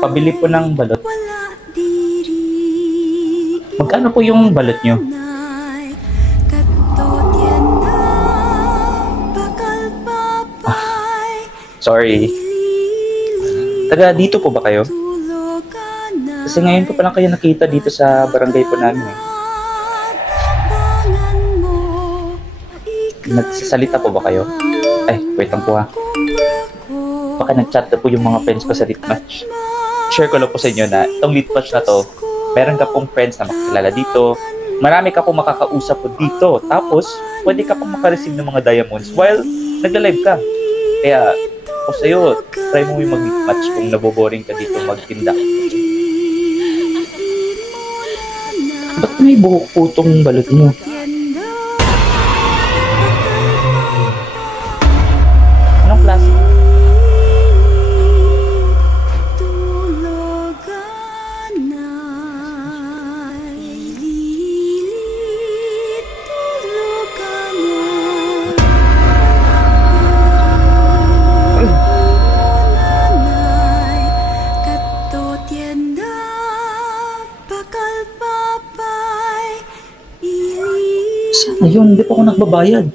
Pabili po ng balot. Magkano po yung balot nyo? Sorry. Taga dito po ba kayo? Kasi ngayon ko pa lang kayo nakita dito sa barangay po namin eh. Nagsasalita po ba kayo? Ay, wait lang po ha. Baka nag-chat na po yung mga friends ko sa Litmatch. Share ko lang po sa inyo na itong Litmatch na to, meron ka pong friends na makakilala dito, marami ka pong makakausap po dito, tapos pwede ka pong makareceive ng mga diamonds while nagla-live ka. Kaya, ako sa'yo, try mo yung mag-Litmatch kung naboboring ka dito magtinda. Ba't may buhok po itong balot mo? Anong klase? Sana yun, hindi pa ako nagbabayad.